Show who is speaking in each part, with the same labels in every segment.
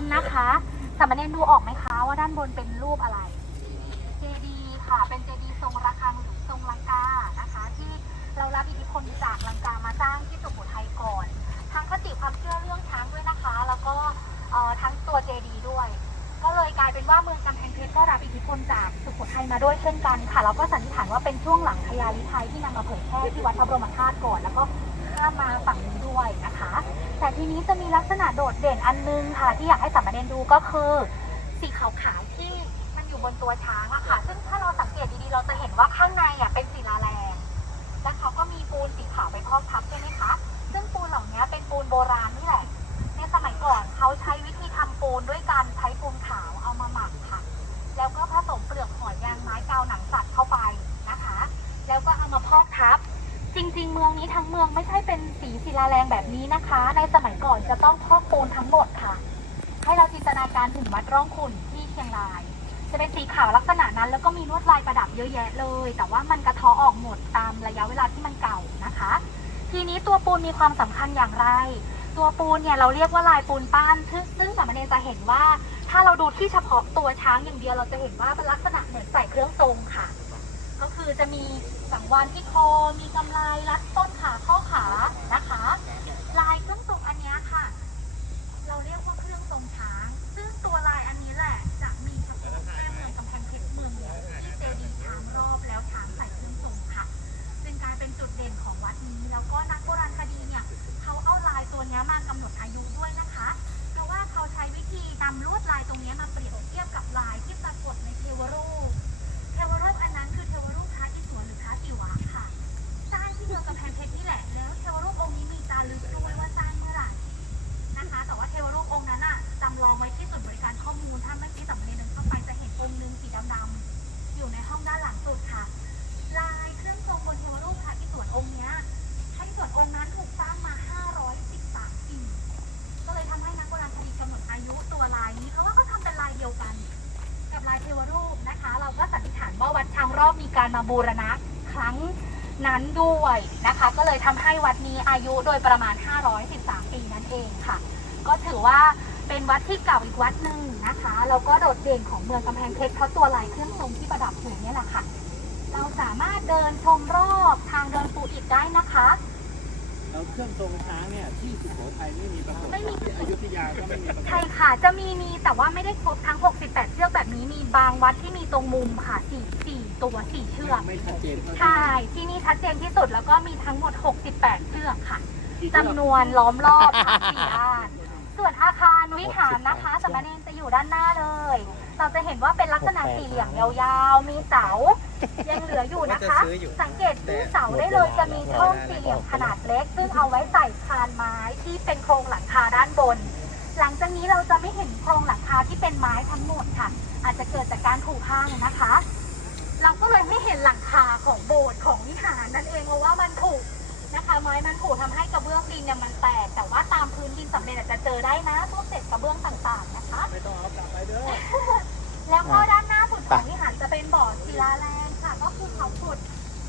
Speaker 1: นนะคะสามเณรดูออกไหมคะว่าด้านบนเป็นรูปอะไร เจดีค่ะ เป็นเจดีทรงระฆังหรือทรงลังกานะคะ ที่เรารับอิทธิพลจากลังกามาสร้างที่สุโขทัยก่อนทั้งคติความเชื่อเรื่องช้างด้วยนะคะ แล้วก็ทั้งตัวเจดีด้วย ก็เลยกลายเป็นว่าเมืองกำแพงเพชรก็รับอิทธิพลจากสุโขทัยมาด้วยเช่นกันค่ะ แล้วก็สันนิษฐานว่าเป็นช่วงหลังพญาลิไทยที่นำมาเผยแพร่ที่วัดพระบรมธาตุก่อน แล้วก็ ข้ามมาฝั่งนี้ด้วยนะคะ แต่ทีนี้จะมีลักษณะโดดเด่นอันนึงค่ะ ที่อยากให้สามเณรดูก็คือ สีขาวๆที่มันอยู่บนตัวช้างอะค่ะ ซึ่งถ้าเราสังเกตดีๆ เราจะเห็นว่าข้างในอะเป็นศิลาแรงและเขาก็มีปูนสีขาวไปพอกทับใช่ไหมคะ ซึ่งปูนเหล่านี้เป็นปูนโบราณนี่แหละ ในสมัยก่อนเขาใช้วิธีทำปูนด้วยการใช้ปูนขาวเอามาหมักค่ะ แล้วก็ผสมเปลือกหอยยางไม้กาวหนังสัตว์เข้าไปนะคะ แล้วก็เอามาพอกทับ ริง ๆ เมืองนี้ทั้งเมืองไม่ใช่เป็นสีศิลาแรงแบบนี้นะคะ ในสมัยก่อนจะต้องพอกปูนทั้งหมดค่ะ ให้เราจินตนาการถึงวัดร่องขุ่นที่เชียงราย จะเป็นสีขาวลักษณะนั้น แล้วก็มีลวดลายประดับเยอะแยะเลย แต่ว่ามันกระเทาะออกหมดตามระยะเวลาที่มันเก่านะคะ ทีนี้ตัวปูนมีความสำคัญอย่างไร ตัวปูนเนี่ยเราเรียกว่าลายปูนป้านซึ่งซึ่งสามเณรจะเห็นว่า ถ้าเราดูที่เฉพาะตัวช้างอย่างเดียวเราจะเห็นว่าเป็นลักษณะเหมือนใส่เครื่องทรงค่ะ ก็คือจะมีสังวานที่คอมีกำ มีการมาบูรณะครั้งนั้นด้วยนะคะ ก็เลยทำให้วัดนี้อายุโดยประมาณ 513 ปีนั่นเองค่ะ ก็ถือว่าเป็นวัดที่เก่าอีกวัดหนึ่งนะคะแล้วก็โดดเด่นของเมืองกำแพงเพชรเพราะตัวลายเครื่องทรงที่ประดับอยู่เนี่ยแหละค่ะ เราสามารถเดินชมรอบทางเดินปูอิฐได้นะคะ
Speaker 2: แล้วเครื่องทรงช้างเนี่ยที่สุโขทัยไม่มีปรากฏ
Speaker 1: ไม่มี
Speaker 2: ที่อยุธยาก็ไม่มีปรากฏ
Speaker 1: ใช่ค่ะ จะมีมีแต่ว่าไม่ได้ครบทั้ง 68เชือกแบบนี้มีบางวัดที่มีตรงมุมค่ะ4 4ตัว4เชือก
Speaker 2: ไม่ชัดเจนเท่าไหร่
Speaker 1: ใช่ที่นี่ชัดเจนที่สุดแล้วก็มีทั้งหมด 68 เชือกค่ะ
Speaker 2: กี่เชือก
Speaker 1: จำนวนล้อมรอบทั้งสี่ด้านส่วนอาคารวิหารนะคะสามเณรจะอยู่ด้านหน้าเลย เราจะเห็นว่าเป็นลักษณะสี่เหลี่ยมยาวๆ มีเสา ยังเหลืออยู่นะคะ สังเกตที่เสาได้เลยจะมีช่องสี่เหลี่ยมขนาดเล็ก ซึ่งเอาไว้ใส่คานไม้ที่เป็นโครงหลังคาด้านบน หลังจากนี้เราจะไม่เห็นโครงหลังคาที่เป็นไม้ทั้งหมดค่ะ อาจจะเกิดจากการถูกพังนะคะ เราก็เลยไม่เห็นหลังคาของโบสถ์ของวิหารนั่นเองเพราะว่ามันถูกนะคะไม้มันถูกทำให้กระเบื้องดินเนี่ยมันแตก แต่ว่าตามพื้นดินสำเร็จอาจจะเจอได้นะพวกเศษกระเบื้องต่างๆนะคะ
Speaker 2: ไม่ต้องเอากลับไปเด้อ
Speaker 1: แล้วก็ด้านหน้าสุดของวิหารจะเป็นบ่อศิลาแรงค่ะ ก็คือเขาขุด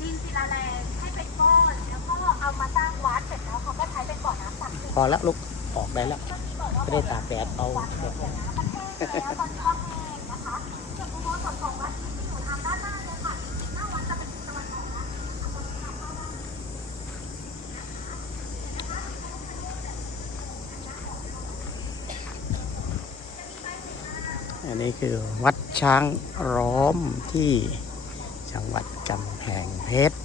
Speaker 1: ดินศิลาแรงให้เป็นก้อนแล้วก็เอามาสร้างวัดเสร็จแล้วเขาก็ใช้เป็นบ่อน้ำศักดิ์สิทธิ์
Speaker 3: พอแล้วลูกออกได้แล้ว
Speaker 1: เมื่อกี้บอกว่า
Speaker 3: ไม่ได้ตากแดดเอา
Speaker 1: วัดเนี่ยเดี๋ยวนะมันแห้งแล้วตอนนี้ก็แห้งนะคะส่วนอุโบสถของวัดที่อยู่ทางด้านหน้าเลยค่ะจริงๆหน้าวัดจะเป็นทิศตะวันออกนะ
Speaker 3: อันนี้คือวัดช้างร้อมที่จังหวัดกำแพงเพชร